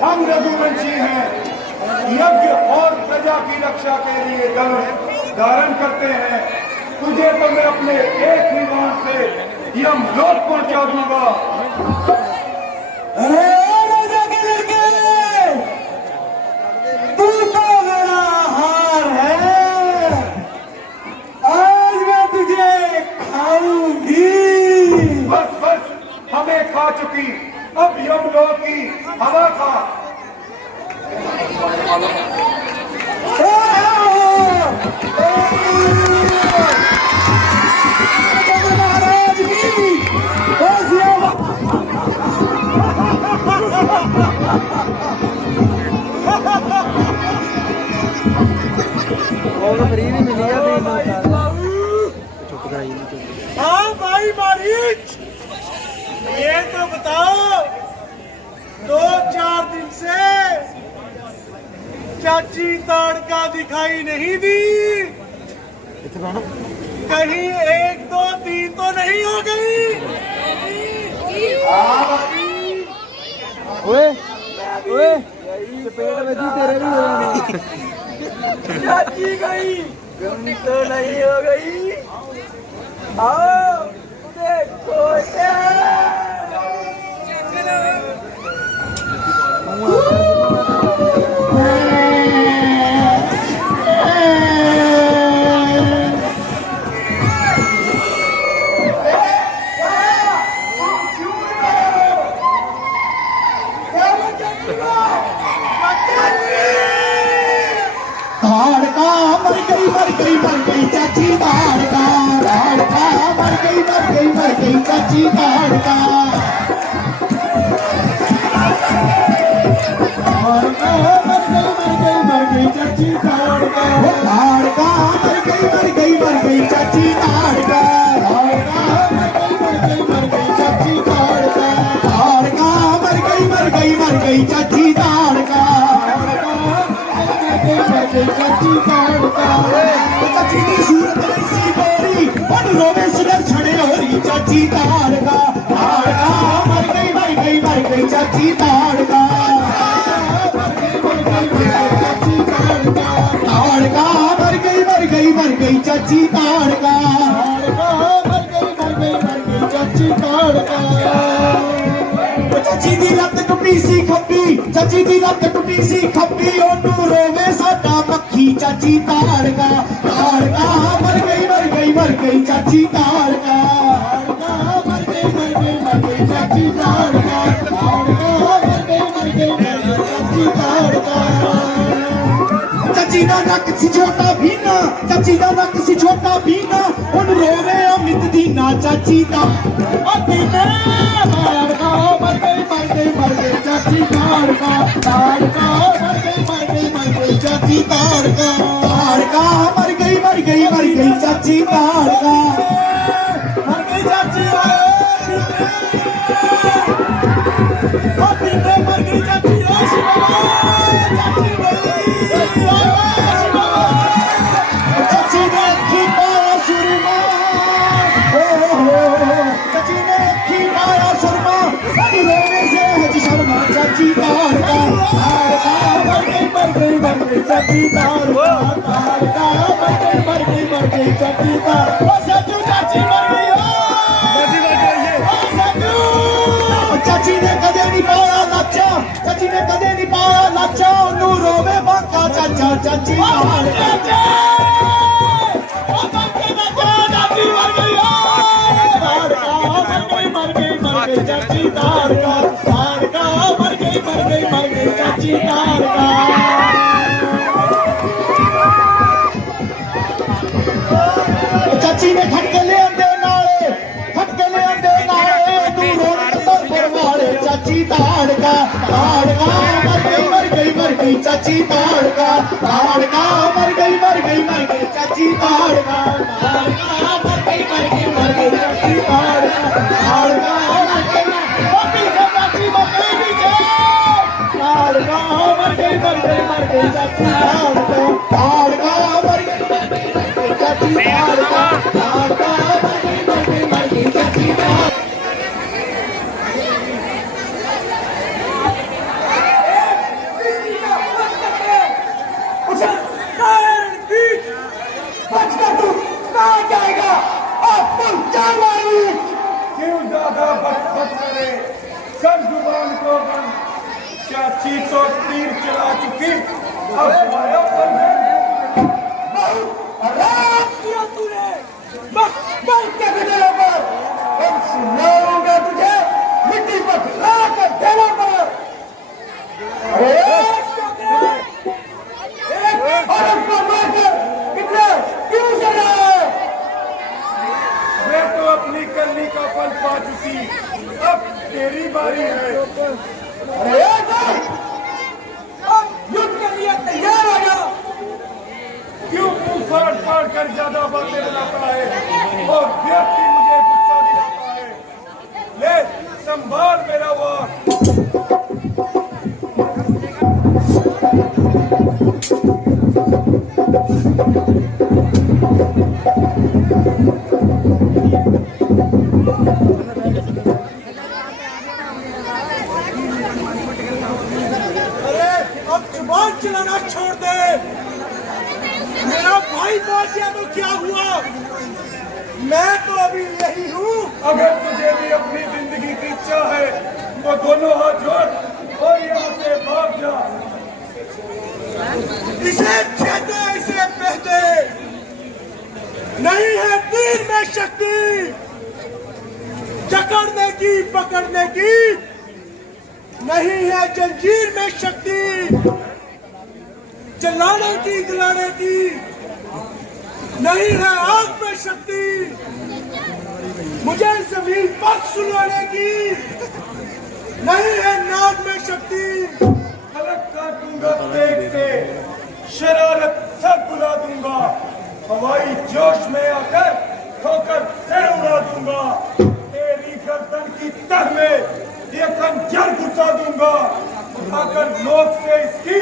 हम रघुवंशी हैं, यज्ञ और प्रजा की रक्षा के लिए धारण करते हैं। तुझे तो मैं अपने एक ही बाण से यम लोक पहुंचा दूंगा। अरे राजा के लड़के, तू तो मेरा हार है, आज मैं तुझे खाऊंगी। बस बस, हमें खा चुकी, अब यमलोक की हवा खा। महाराज की हाँ भाई मारीच, ये तो बताओ, 2-4 दिन से चाची ताड़का दिखाई नहीं दी, कहीं 1, 2, 3 तो नहीं हो गई? ओए ओए, चपेट में जी तेरे भी हो जाने। चाची गई तो नहीं हो गई। आओ देखो मर गई चाची ताड़का, मर गई चाची ताड़का। मर गई चाची ताड़का, ताड़का मर गई चाची ताड़का, मर गई चाची ताड़का, ताड़का मर गई चाची ताड़का, चाची ताड़का। चाची की सूरत ऐसी गोरी, चाची ताड़का ताड़का मर गई मर गई मर गई चाची ताड़का ताड़का मर गई मर गई मर गई चाची ताड़का मर गई मर गई मर गई चाची ताड़का चाची दी लत टुटी सी खप्पी चाची दी लत टुटी सी खप्पी ओनू रोवे साडा मक्खी चाची ताड़का ताड़का मर गई चाची ताड़का मर गई चाची ताड़का मर गई चाची ताड़का चाची दा नक सी छोटा भीना चाची दा नक सी छोटा भीना हुन रोवे अमित दीना चाची दा ओ दीना ताड़का मर गई चाची ताड़का ताड़का मर गई चाची ताड़का ताड़का मर गई चाची ताड़का मर गई चाची ओ दीना मर गई चाची ओ शिवा चाची चाची ने अखी पाया सुरमा चाची ने अखी पाया सुरमा रोने से हज शर्मा चाची ताड़का ताड़का मर गई चाची ताड़का ताड़का मर गई चाची ताड़का ओ सजू चाची मर गई ओ सजू चाची ने कदे नहीं पाया लाचा चाची ने कदे नहीं पाया लाचा ओनू रोवे बांका चाचा चाची ताड़का ओ बांके चाचा चाची मर गई ओ ताड़का मर गई चाची ताड़का ताड़का मर गई चाची ताड़का चाची ने खटके ले आंदे नाले तू रोन पर परवाड़े चाची ताड़का ताड़का मर गई चाची ताड़का ताड़का मर गई चाची ताड़का ताड़का मर गई चाची ताड़का ताड़का चाची मर गई ताड़का मर गई चाची ताड़का ताड़का मर गई चाची ताड़का ताड़का मर गई चाची ताड़का क्यों ज्यादा बकबक करे कर जुबान को बंद चाची तो तीर चला चुकी अब आया पर किया तूने के गजलों पर अब सुनाऊंगा तुझे मिट्टी पर ला कर देना पर और उसको मारकर कितने क्यों चला मैं तो अपनी कन्नी का फल पा चुकी अब तेरी बारी है अब युद्ध के लिए तैयार हो जा क्यों मुंह फाड़ फाड़ कर ज्यादा बातें बनाता है और व्यक्ति मुझे गुस्सा दिलाता है ले संभाल मेरा वार अरे अब जुबान चलाना छोड़ दे मेरा भाई पहुंच गया तो क्या हुआ मैं तो अभी यही हूँ अगर तुझे भी अपनी जिंदगी की इच्छा है तो दोनों हाथ जोड़ और यहाँ से भाग जा इसे छेदे इसे पहदे नहीं है तीर में शक्ति जकड़ने की पकड़ने की नहीं है जंजीर में शक्ति जलाने की दिलाने की नहीं है आग में शक्ति मुझे जमीन पर सुलाने की नहीं है नाग में शक्ति फलक काटूंगा तेग से शरारत सब बुला दूंगा हवाई जोश में आकर ठोकर सिर उड़ा दूंगा तेरी गर्दन की तह में ये खंजर घुसा दूंगा उठाकर नोक से इसकी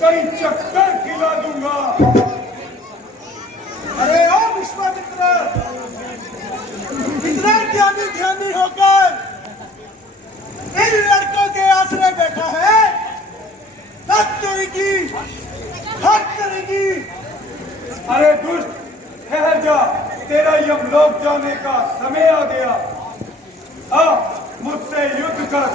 कई चक्कर खिला दूंगा अरे ओ विश्वामित्र इतना ज्ञानी ध्यानी होकर इन लड़कों के आसरे बैठा है, हद करेगी। अरे दुष्ट, ठहर जा, तेरा यमलोक जाने का समय आ गया। मुझसे युद्ध कर।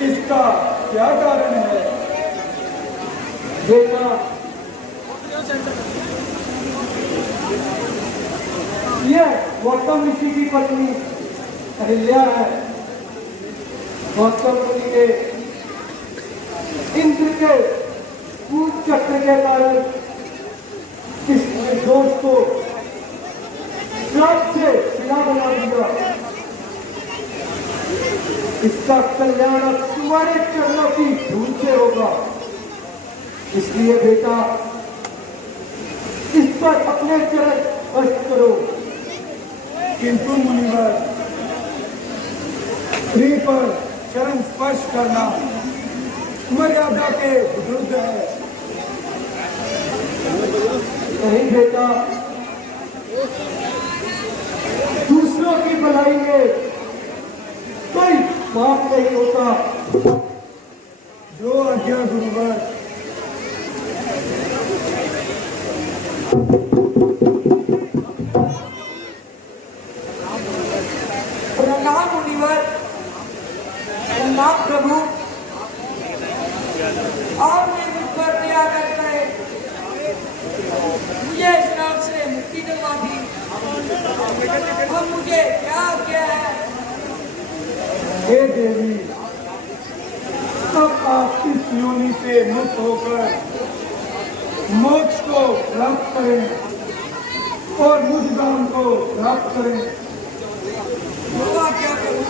इसका क्या कारण है? बेटा, यह गौतम ऋषि की पत्नी अहिल्या है। गौतम मुनि के इंद्र के कूद चक्र के कारण इस निर्दोष को श्राप से शिला बना दिया। इसका कल्याण अब तुम्हारे चरणों की धूल से होगा। इसलिए बेटा, इस पर अपने चरण स्पर्श करो। किंतु मुनिवर, स्त्री पर चरण स्पर्श करना मर्यादा के विरुद्ध है। नहीं बेटा, दूसरों की भलाई में कोई पाप नहीं होता। जो आज्ञा गुरुवर। प्रणाम मुनिवर, प्रणाम प्रभु। आपने मुझ पर दया करके मुझे श्राप से मुक्ति दिलवा दी। अब मुझे क्या है? हे देवी, तब आप इस योनि से मुक्त होकर मोक्ष को प्राप्त करें और मुझदान को प्राप्त करें। क्या करूं?